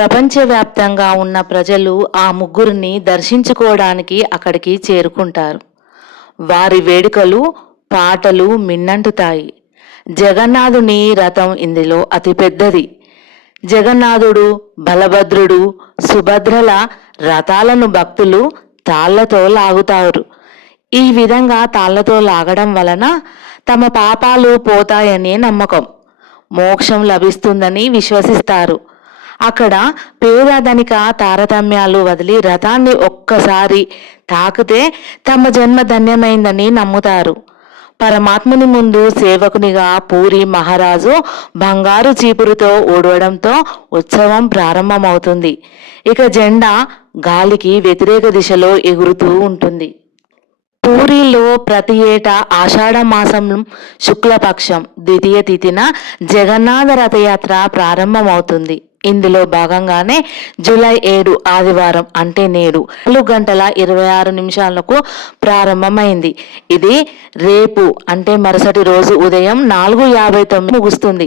ప్రపంచవ్యాప్తంగా ఉన్న ప్రజలు ఆ ముగ్గురిని దర్శించుకోవడానికి అక్కడికి చేరుకుంటారు. వారి వేడుకలు పాటలు మిన్నంటుతాయి. జగన్నాథుని రథం ఇందులో అతిపెద్దది జగన్నాథుడు బలభద్రుడు సుభద్రల రథాలను భక్తులు తాళ్ళతో లాగుతారు. ఈ విధంగా తాళ్ళతో లాగడం వలన తమ పాపాలు పోతాయనే నమ్మకం. మోక్షం లభిస్తుందని విశ్వసిస్తారు. అక్కడ పేద ధనిక తారతమ్యాలు వదిలి రథాన్ని ఒక్కసారి తాకితే తమ జన్మ ధన్యమైందని నమ్ముతారు. పరమాత్ముని ముందు సేవకునిగా పూరి మహారాజు బంగారు చీపురుతో ఊడవడంతో ఉత్సవం ప్రారంభమవుతుంది. ఇక జెండా గాలికి వ్యతిరేక దిశలో ఎగురుతూ ఉంటుంది. పూరిలో ప్రతి ఏటా ఆషాఢ మాసం శుక్లపక్షం ద్వితీయ తిథిన జగన్నాథ రథయాత్ర ప్రారంభమవుతుంది. ఇందులో భాగంగానే జూలై ఏడు ఆదివారం అంటే నేడు నాలుగు గంటల ఇరవై ఆరు నిమిషాలకు ప్రారంభమైంది. ఇది రేపు అంటే మరుసటి రోజు ఉదయం నాలుగు యాభై తొమ్మిది ముగుస్తుంది.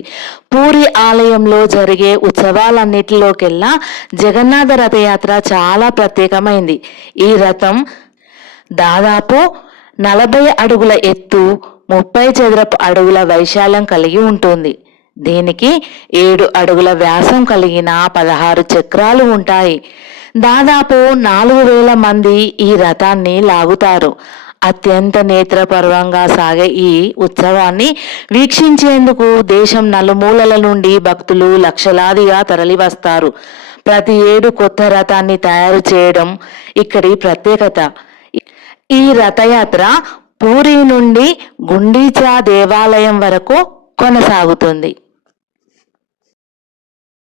పూరి ఆలయంలో జరిగే ఉత్సవాలన్నిటిలోకెల్లా జగన్నాథ రథయాత్ర చాలా ప్రత్యేకమైంది. ఈ రథం దాదాపు నలభై అడుగుల ఎత్తు ముప్పై చదరపు అడుగుల వైశాల్యం కలిగి ఉంటుంది. దీనికి ఏడు అడుగుల వ్యాసం కలిగిన పదహారు చక్రాలు ఉంటాయి. దాదాపు నాలుగు వేల మంది ఈ రథాన్ని లాగుతారు. అత్యంత నేత్రపర్వంగా సాగే ఈ ఉత్సవాన్ని వీక్షించేందుకు దేశం నలుమూలల నుండి భక్తులు లక్షలాదిగా తరలివస్తారు. ప్రతి ఏడు కొత్త రథాన్ని తయారు చేయడం ఇక్కడి ప్రత్యేకత. ఈ రథయాత్ర పూరి నుండి గుండీచా దేవాలయం వరకు కొనసాగుతుంది.